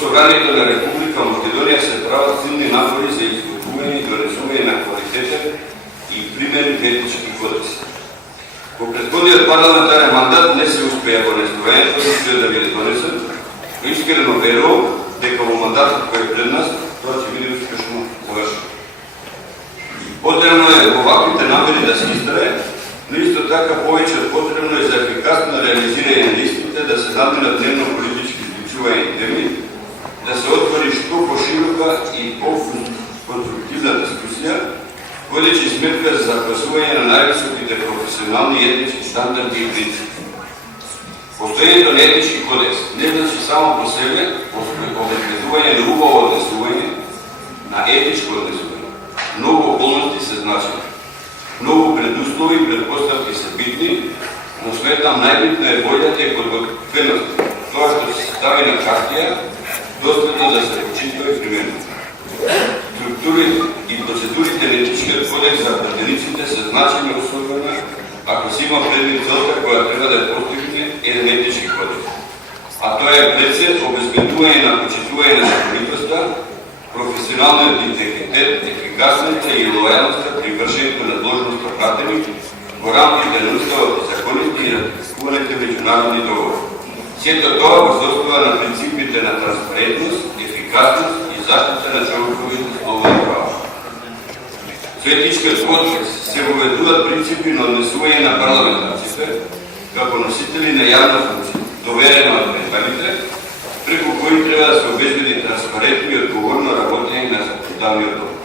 Собранието на Република Македонија се прават силни напори за изготвување и донесување на квалитетен и применен етнички кодекс. Во претходниот парламентарен мандат не се успеа во настроението да биде донесен, но искрено верувам дека во мандатот кој е пред нас тоа ќе биде успешно завршено. Потребно е оваквите намери да се истрае, но исто така повеќе потребно е за ефикасно реализирање на истите да се наменат дневно-политички изклучување теми, да се отвори што поширока и по-конструктивна дискусија, водечи сметка за запасување на највисоките професионални и етнички стандарди и принципи. Постоењето на етнички кодекс не значи само по себе обезбедување на убаво однесување, на етничко однесување. Многу околности се значени. Многу предуслови и предпоставки се битни, но сметам најбитна е волјата и подготвеност. Тоа што се стави на хартија, достојно да се почиства и примерно. Структури и процедурите на етичкиот кодекс за пратениците се значени особено ако се има предвид целта која треба да е постигне еден етички кодекс. А тоа е пред обезбедување на почитување на законитоста, професионалниот интегритет, ефикасноста и лојалноста при вршењето на должноста пратеник во рамките на уставот и законите и ратификуваните меѓународни договори. Сето тоа се основа на принципите на транспарентност, ефикасност и заштита на човековите слободи и права. Со етичкиот кодекс се воведуваат принципи на однесување на парламентарците како носители на јавна функција, доверено од граѓаните, преку кои треба да се обезбеди транспарентно и одговорно работење на законодавниот дом.